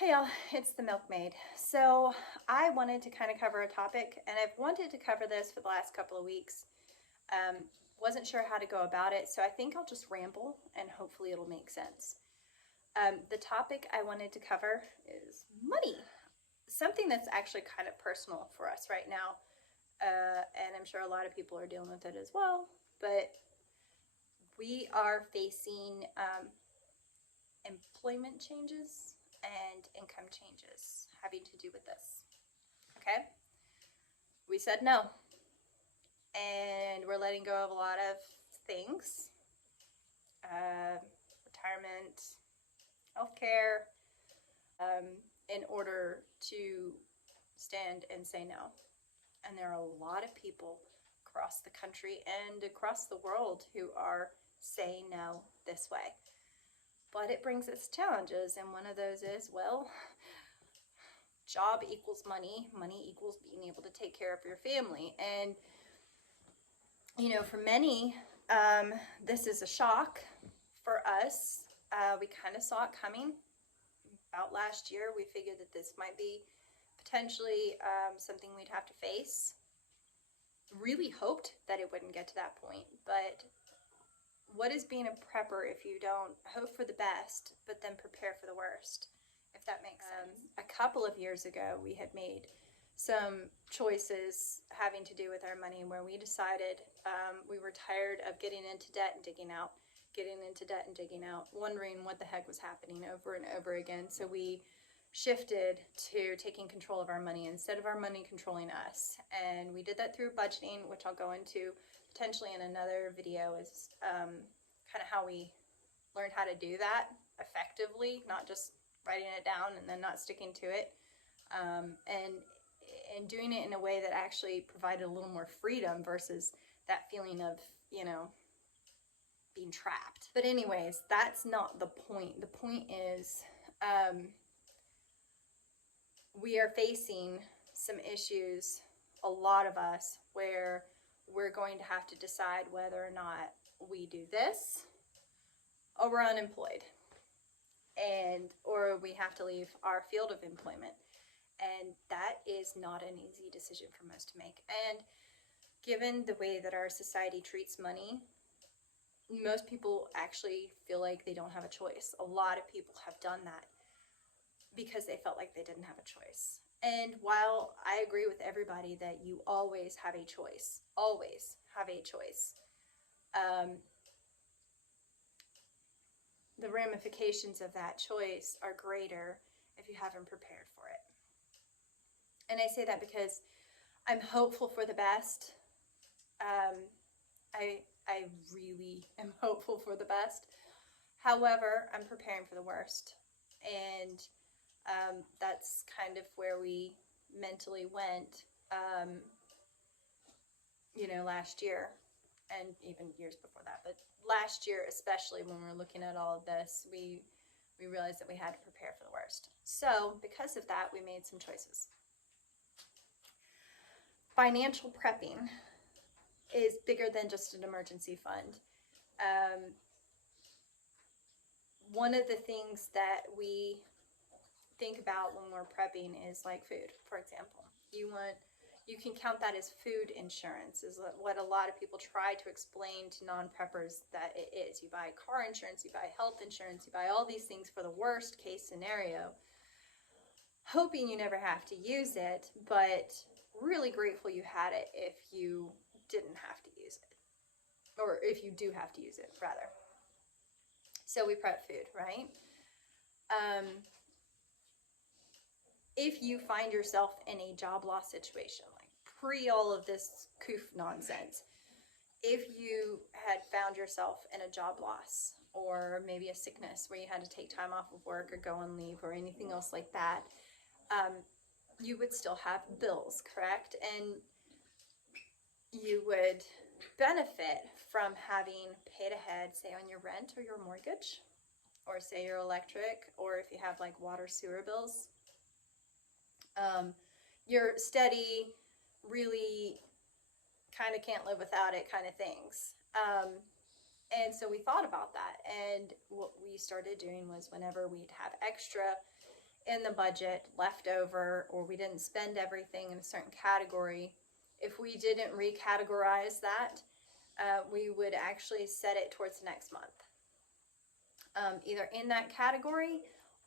Hey y'all, it's the milkmaid. So I wanted to kind of cover a topic, and I've wanted to cover this for the last couple of weeks. Um, wasn't sure how to go about it, so I think I'll just ramble and hopefully it'll make sense. The topic I wanted to cover is money, something that's actually kind of personal for us right now, and I'm sure a lot of people are dealing with it as well. But we are facing employment changes and income changes having to do with this. Okay? We said no. And we're letting go of a lot of things, retirement, healthcare, in order to stand and say no. And there are a lot of people across the country and across the world who are saying no this way. But it brings its challenges, and one of those is, well, job equals money, money equals being able to take care of your family. And, for many, this is a shock. For us, we kind of saw it coming. About last year, we figured that this might be potentially something we'd have to face. Really hoped that it wouldn't get to that point, but what is being a prepper if you don't hope for the best, but then prepare for the worst, if that makes sense? A couple of years ago, we had made some choices having to do with our money where we decided we were tired of getting into debt and digging out, wondering what the heck was happening over and over again. So we shifted to taking control of our money instead of our money controlling us. And we did that through budgeting, which I'll go into potentially in another video, is kind of how we learned how to do that effectively, not just writing it down and then not sticking to it, and doing it in a way that actually provided a little more freedom versus that feeling of, being trapped. But anyways, that's not the point. The point is we are facing some issues, a lot of us, where we're going to have to decide whether or not we do this or we're unemployed, or we have to leave our field of employment. And that is not an easy decision for most to make. And given the way that our society treats money, most people actually feel like they don't have a choice. A lot of people have done that because they felt like they didn't have a choice. And while I agree with everybody that you always have a choice, the ramifications of that choice are greater if you haven't prepared for it. And I say that because I'm hopeful for the best. I really am hopeful for the best. However, I'm preparing for the worst. And that's kind of where we mentally went, last year, and even years before that. But last year, especially when we were looking at all of this, we realized that we had to prepare for the worst. So because of that, we made some choices. Financial prepping is bigger than just an emergency fund. One of the things that we think about when we're prepping is like food, for example. You can count that as food insurance, is what a lot of people try to explain to non-preppers that it is. You buy car insurance, you buy health insurance, you buy all these things for the worst case scenario, hoping you never have to use it, but really grateful you had it if you didn't have to use it, or if you do have to use it, rather. So we prep food, right? If you find yourself in a job loss situation, like pre all of this coof nonsense, if you had found yourself in a job loss or maybe a sickness where you had to take time off of work or go on leave or anything else like that, you would still have bills, correct? And you would benefit from having paid ahead, say on your rent or your mortgage, or say your electric, or if you have like water, sewer bills. Your steady, really kind of can't live without it kind of things. And so we thought about that, and what we started doing was whenever we'd have extra in the budget left over, or we didn't spend everything in a certain category, if we didn't recategorize that, we would actually set it towards the next month. Either in that category,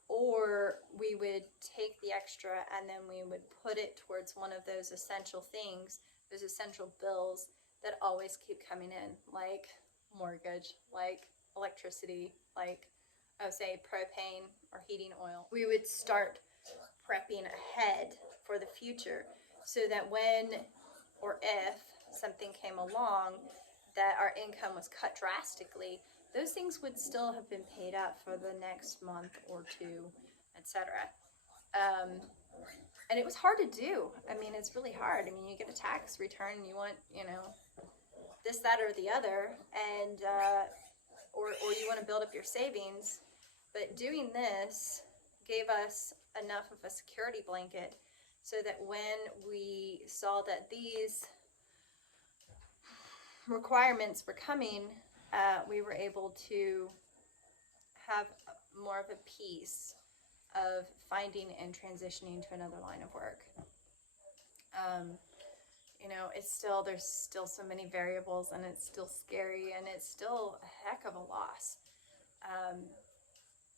or we would take the extra and then we would put it towards one of those essential things, those essential bills that always keep coming in, like mortgage, like electricity, like, say, propane or heating oil. We would start prepping ahead for the future so that when or if something came along that our income was cut drastically, those things would still have been paid up for the next month or two, etc. And it was hard to do. I mean, it's really hard. I mean, you get a tax return and you want, this, that, or the other, and or you want to build up your savings. But doing this gave us enough of a security blanket so that when we saw that these requirements were coming, we were able to have more of a piece of finding and transitioning to another line of work. There's still so many variables, and it's still scary, and it's still a heck of a loss.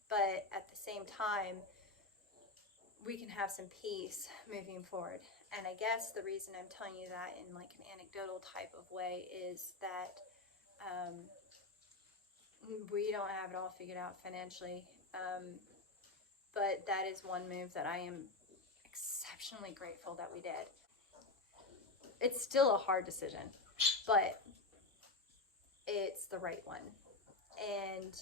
But at the same time, we can have some peace moving forward. And I guess the reason I'm telling you that in like an anecdotal type of way is that we don't have it all figured out financially. But that is one move that I am exceptionally grateful that we did. It's still a hard decision, but it's the right one. And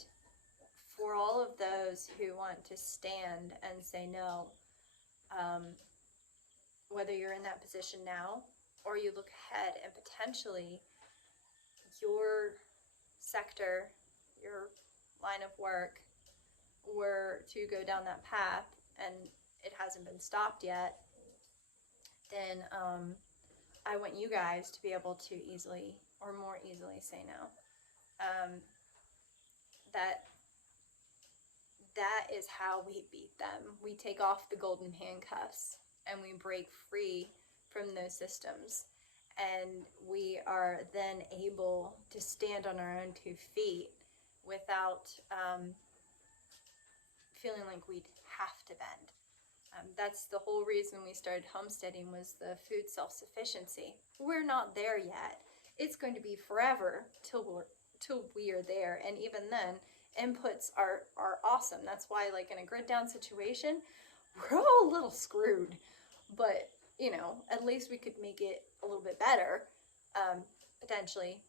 for all of those who want to stand and say no, whether you're in that position now or you look ahead and potentially your sector, your line of work were to go down that path and it hasn't been stopped yet, then I want you guys to be able to easily or more easily say no. That is how we beat them. We take off the golden handcuffs and we break free from those systems. And we are then able to stand on our own 2 feet without feeling like we'd have to bend. That's the whole reason we started homesteading, was the food self-sufficiency. We're not there yet. It's going to be forever till we are there. And even then, inputs are awesome. That's why, like, in a grid down situation, we're all a little screwed. But, at least we could make it a little bit better, potentially.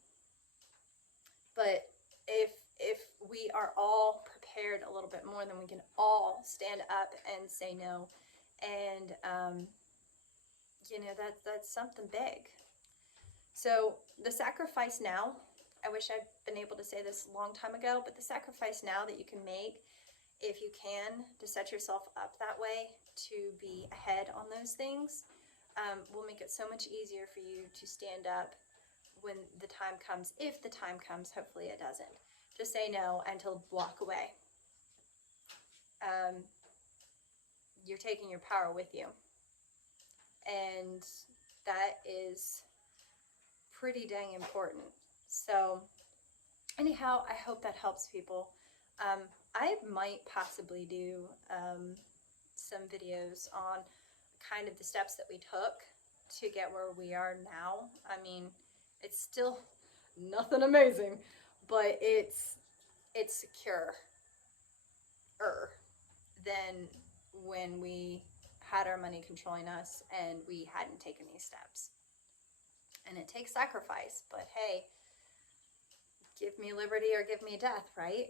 But if we are all prepared a little bit more, then we can all stand up and say no. And, that's something big. So the sacrifice now, I wish I'd been able to say this a long time ago, but the sacrifice now that you can make, if you can, to set yourself up that way, to be ahead on those things, will make it so much easier for you to stand up when the time comes, if the time comes. Hopefully it doesn't, to say no and to walk away. You're taking your power with you. And that is pretty dang important. So anyhow, I hope that helps people. I might possibly do some videos on kind of the steps that we took to get where we are now. I mean, it's still nothing amazing, but it's securer than when we had our money controlling us and we hadn't taken these steps. And it takes sacrifice, but hey, give me liberty or give me death, right?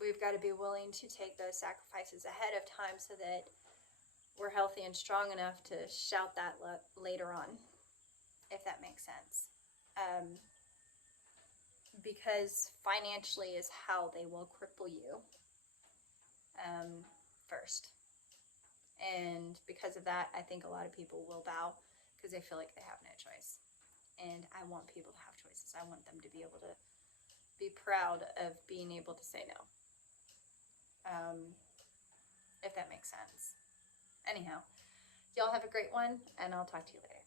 We've got to be willing to take those sacrifices ahead of time so that we're healthy and strong enough to shout that later on, if that makes sense. Because financially is how they will cripple you first. And because of that, I think a lot of people will bow because they feel like they have no choice. And I want people to have choices. I want them to be able to be proud of being able to say no. if that makes sense. Anyhow, y'all have a great one, and I'll talk to you later.